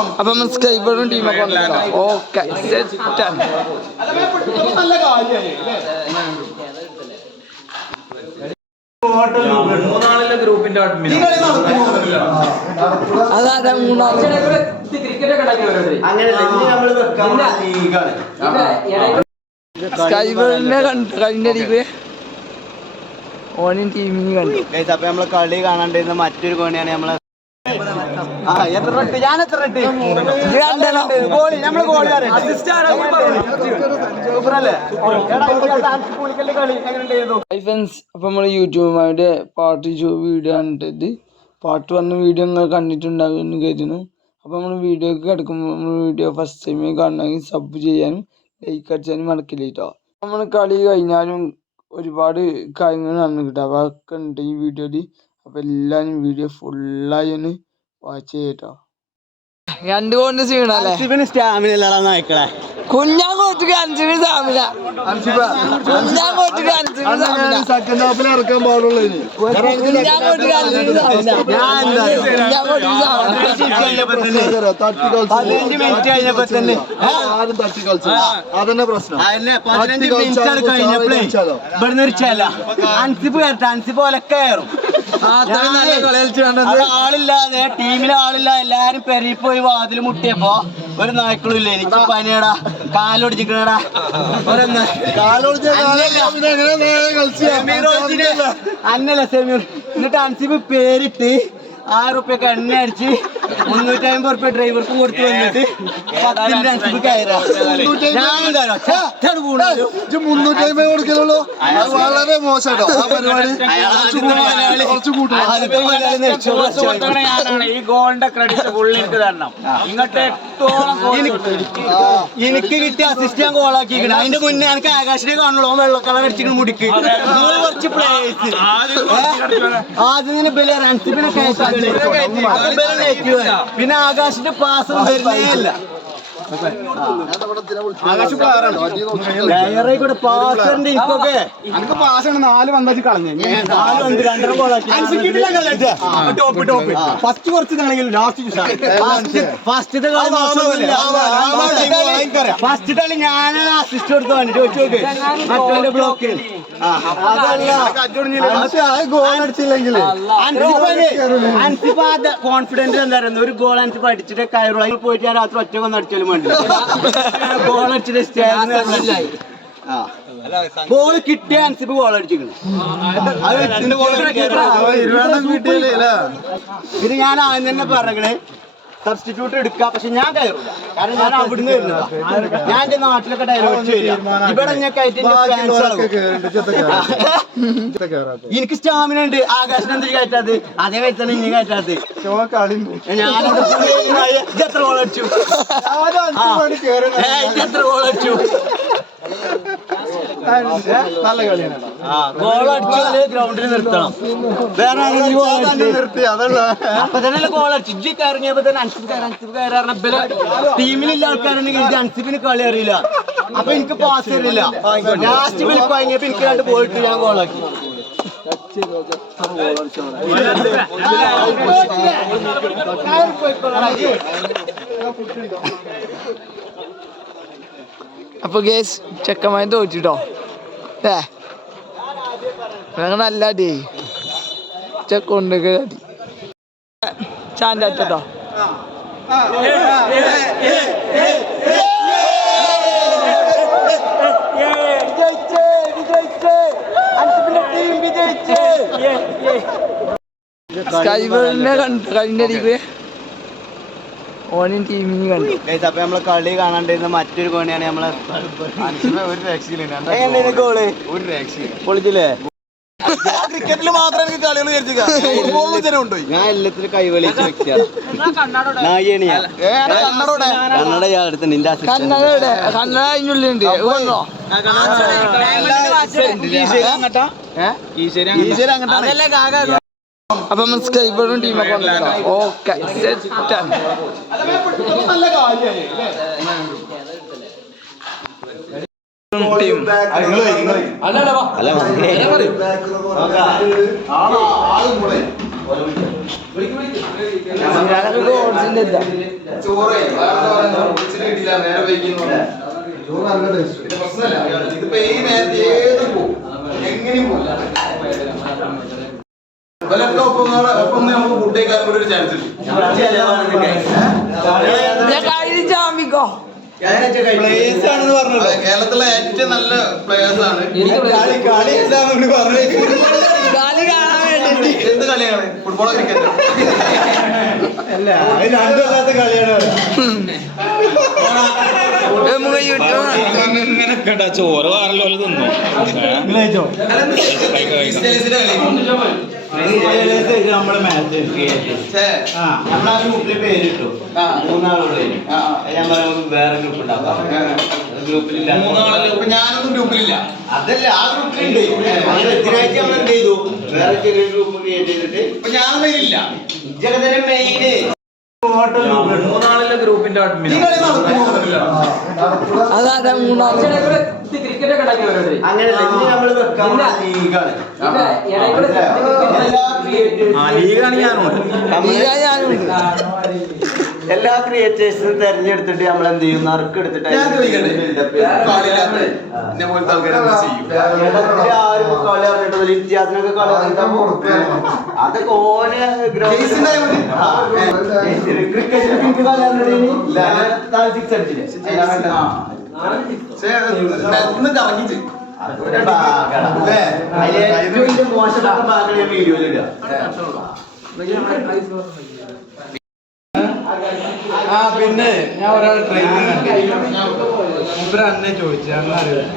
അപ്പൊ നമ്മൾ സ്കൈബറും ടീമൊക്കെ വന്നിട്ടുണ്ടോ? ഓക്കെ സെറ്റാണ്. അതാ മൂന്നാല് സ്കൈബറിനെ കണ്ടു കഴിഞ്ഞ ടീമ് ഓനും ടീമിങ് കണ്ടു. അപ്പൊ നമ്മള് കളി കാണാണ്ടിരുന്ന മറ്റൊരു കോണിയാണ് നമ്മളെ അപ്പൊ നമ്മള് യൂട്യൂബുമായിട്ട് പാർട്ട് 2 വീഡിയോ കണ്ടത്. പാർട്ട് 1 വീഡിയോ നിങ്ങൾ കണ്ടിട്ടുണ്ടാകും എന്ന് കരുതുന്നു. അപ്പൊ നമ്മള് വീഡിയോക്ക് കിടക്കുമ്പോൾ നമ്മൾ വീഡിയോ ഫസ്റ്റ് ടൈം കാണണമെങ്കിൽ സബ് ചെയ്യാനും ലൈക്ക് അടിച്ചാനും മറക്കില്ല കേട്ടോ. നമ്മള് കളി കഴിഞ്ഞാലും ഒരുപാട് കാര്യങ്ങൾ നടന്നു കിട്ടും. അപ്പൊ അതൊക്കെ ഉണ്ട് ഈ വീഡിയോയില്. അപ്പൊ എല്ലാരും വീഡിയോ ഫുള്ളായി ഒന്ന് വാച്ച് ചെയ്യട്ടോ. 2 കൊണ്ട് സീണല്ലേ സ്റ്റാമിന ഇല്ലടാ നായ്ക്കളെ. Kunhan കോട്ടിക്ക് 5 stamina. Kunhan കോട്ടിക്ക് 5 stamina. Second ഹാഫിൽ ഇറക്കാൻ പാടുള്ളൂ. കുഞ്ഞാൻ കോട്ടിക്ക് 5 സ്റ്റാമിന. 15 മിനിറ്റ് കഴിഞ്ഞപ്പോ തന്നെ ആരും തട്ടി കളിച്ചു. അതന്നെ പ്രശ്നം. 15 മിനിറ്റ് കഴിഞ്ഞപ്പോഴേ ഇവിടുന്ന് ഒരു ചെല അൻസിപ്പ് കയറട്ടെ. അൻസിപ്പ് ഒലക്ക കയറും. ആളില്ലാതെ ടീമിലെ ആളില്ല. എല്ലാരും പെരി പോയി വാതിൽ മുട്ടിയപ്പോ ഒരു നായ്ക്കളും ഇല്ല. എനിക്ക് പനിയടാ, കാലൊടിച്ചിക്കണടാ. അന്നല്ല സെമീർ. എന്നിട്ട് അൻസിപ്പ് പേരിട്ട് 6 റുപ്യക്ക് എണ്ണ അടിച്ച് 350 റുപ്യ ഡ്രൈവർക്കും കൊടുത്തു വന്നിട്ട് 10 അൻസിപ്പ് കയറാ. 350 കൊടുക്കലുള്ളൂ. വളരെ മോശം പരിപാടി. ഈ ഗോളിന്റെ ക്രെഡിറ്റ് ഫുള്ള് എനിക്ക് തരണം. ഇങ്ങോട്ട് എനിക്ക് കിട്ടിയ അസിസ്റ്റ് ഞാൻ ഗോളാക്കിയിരിക്കണം. അതിന്റെ മുന്നേ എനിക്ക് ആകാശിനെ കാണുള്ളൂ. വെള്ള കളർ അടിച്ചിട്ട് മുടിക്ക് കുറച്ച് പ്ലേയേഴ്സ് ആദ്യം അൻസിപ്പിനെ പിന്നെ ആകാശിന്റെ പാസ് വരുന്നേ ഇല്ല. കൂടെ പാസുണ്ട്. ഇപ്പൊക്കെ എനിക്ക് പാസ്സാണ് 4 പന്താച്ച് കളഞ്ഞു. 4 പന്ത് 2.5 ഗോളാക്കി. ഫസ്റ്റ് കുറച്ചാണെങ്കിലും ഫസ്റ്റത്തെ കളി ഞാനാണ് അസിസ്റ്റ് കൊടുത്തു വേണ്ടി ചോദിച്ചു നോക്ക്. മറ്റവന്റെ ബ്ലോക്ക് ഗോൾ അടിച്ചില്ലെങ്കിൽ അൻസിപ്പ കോൺഫിഡൻസ് എന്താ പറയുന്നത്? ഒരു ഗോൾ അൻസിപ്പ അടിച്ചിട്ട് കയറുള്ള പോയിട്ട് ഞാൻ രാത്രി ഒറ്റ വന്ന് അടിച്ചാലും വേണ്ടി ഗോൾ അടിച്ചിട്ട് ഗോൾ കിട്ടിയ അൻസിപ്പ് ഗോൾ അടിച്ചിരിക്കുന്നു. ഇത് ഞാൻ ആദ്യം തന്നെ പറഞ്ഞേ സബ്സ്റ്റിറ്റ്യൂട്ട് എടുക്കാം. പക്ഷെ ഞാൻ കയറൂല. കാരണം ഞാൻ അവിടുന്ന് വരുന്നതാ. ഞാൻ എന്റെ നാട്ടിലൊക്കെ ഡയലോഗ് വരിക. ഇവിടെ എനിക്ക് സ്റ്റാമിന ഉണ്ട്. ആകാശം എന്ത് കയറ്റാത്? അതേ വഴി തന്നെ ഇനി കയറ്റാത്. ഞാൻ എത്ര ഗോൾ അടിച്ചു? എത്ര ഗോൾ അടിച്ചു? നല്ല കളിയാണ്. ഗോൾ അടിച്ചാല് ഗ്രൗണ്ടിൽ നിർത്തണം. വേറെ അപ്പൊ തന്നെ ഗോൾ അടിച്ചു. ഇജ്ജി കയറിയപ്പോ തന്നെ അൻസിപ്പ് കയറാറിന ടീമിലുള്ള ആൾക്കാരുണ്ടെങ്കിൽ അൻസിപ്പിന് കളി അറിയില്ല. അപ്പൊ എനിക്ക് പാസ് അറിയില്ല. ലാസ്റ്റ് വിളിക്ക് വാങ്ങിയപ്പോ എനിക്ക് 2 പോയിട്ട് ഞാൻ ഗോളാക്കി. അപ്പൊ ഗേസ് ചെക്കന്മാരെ തോറ്റിട്ടോ. നല്ല അടി ചെക്കൊണ്ടൊക്കെ അടി ചാൻഡോ. സ്കൈബറിനെ കണ്ടു കഴിഞ്ഞ ടീമ് ഓനും ടീമിങ് കണ്ടു. അപ്പൊ നമ്മളെ കളി കാണാണ്ടിരുന്ന മറ്റൊരു കോണിയാണ് നമ്മളെ ഒരു രക്ഷയില്ല. ഗോള് പൊളിച്ചില്ലേ? ക്രിക്കറ്റില് മാത്രം എനിക്ക് കളികൾ ഞാൻ എല്ലാത്തിലും കൈവളിച്ച് വെക്കാം. കന്നഡ ഞാൻ എടുത്ത് നിന്റെ കന്നഡ അതിനുള്ളിലുണ്ട്. അപ്പൊ നമ്മൾ സ്കൈബറും ടീമൊക്കെ വന്നിട്ടുണ്ടോ? ഓക്കെ സെറ്റാണ്. ടീം അല്ല ഞാനൊക്കെ ഗോൾസിന്റെ ഇതാ ചോറ് കിട്ടില്ല നേരെ വൈകുന്നു ചോറ് നല്ല ടേസ്റ്റ് ഇത് പ്രശ്നമല്ല ഇതിപ്പോ ഈ നേരത്തെ ഏതും പോകും എങ്ങനെയും പോകും ഇവരൊക്കെ ഒപ്പം നമുക്ക് ഫുഡ് കഴിക്കാൻ കൂടി ഒരു ചാൻസ് ഉണ്ട് ചാമ്പിക്കോ പ്ലേയേഴ്സ് ആണെന്ന് പറഞ്ഞത് കേരളത്തിലെ ഏറ്റവും നല്ല പ്ലേയേഴ്സ് ആണ് കളി കാണാൻ വേണ്ടി എന്ത് കളിയാണ് ഫുട്ബോളോ ക്രിക്കറ്റോ അല്ല രണ്ടുമല്ലാത്ത കളിയാണ് ചോറ് വേറല്ലോ തിന്നു നമ്മളെ മാച്ച് നമ്മളാ ഗ്രൂപ്പിൽ പേരിട്ടു മൂന്നാളുടെ ഞാൻ പറയുന്നത് വേറെ ഗ്രൂപ്പ് ഉണ്ടാക്കാം ഗ്രൂപ്പിലില്ല ഇപ്പൊ ഞാനൊന്നും ഗ്രൂപ്പിലില്ല അതല്ല ആ ഗ്രൂപ്പിലുണ്ട് എത്തിനാഴ്ച നമ്മൾ എന്ത് ചെയ്തു വേറെ ചെറിയ ഗ്രൂപ്പ് ക്രിയേറ്റ് ചെയ്തിട്ട് ഇപ്പൊ ഞാൻ വരില്ല ഇതൊക്കെ മെയിന് മൂന്നാളിലെ ഗ്രൂപ്പിന്റെ അഡ്മിൻ ഈ കളി നടക്കുമോ അതാ മൂന്നാല് അങ്ങനെയല്ല ഇനി നമ്മൾ വെക്കാൻ ലീഗാണ് ലീഗാണ് ഞാനുണ്ട് എല്ലാ ക്രിയേറ്റേഴ്സും തെരഞ്ഞെടുത്തിട്ട് നമ്മൾ എന്ത് ചെയ്യും നറുക്കെടുത്തിട്ട് ഞാൻ ചോദിക്കട്ടെ കളിയില്ലാത്ത എന്നെ പോലത്തെ ആൾക്കാർ എന്താ ചെയ്യും ആരും കളി അറിഞ്ഞിട്ടില്ല ഇത്യാസിനൊക്കെ കളി അറിഞ്ഞിട്ടാകുമ്പോ അതൊക്കെ ഓനെ കേസിന്റെ മതി. ക്രിക്കറ്റിൽ എനിക്ക് കളി അറിഞ്ഞിട്ട് താഴെ സിക്സ് അടിച്ചില്ലേ പക്ഷേ നെലത്തുനിന്ന് കറങ്ങിച്ച് അതൊരു ഭാഗമാണ്. അതിലെ ഏറ്റവും വലിയ മോശപ്പെട്ട ഭാഗം ഞാൻ വീഡിയോയിലില്ല പിന്നെ ഞാൻ ഒരാൾ ട്രെയിനിങ് കണ്ടു ഇവരെ അന്നെ ചോദിച്ചു അന്നറിയാം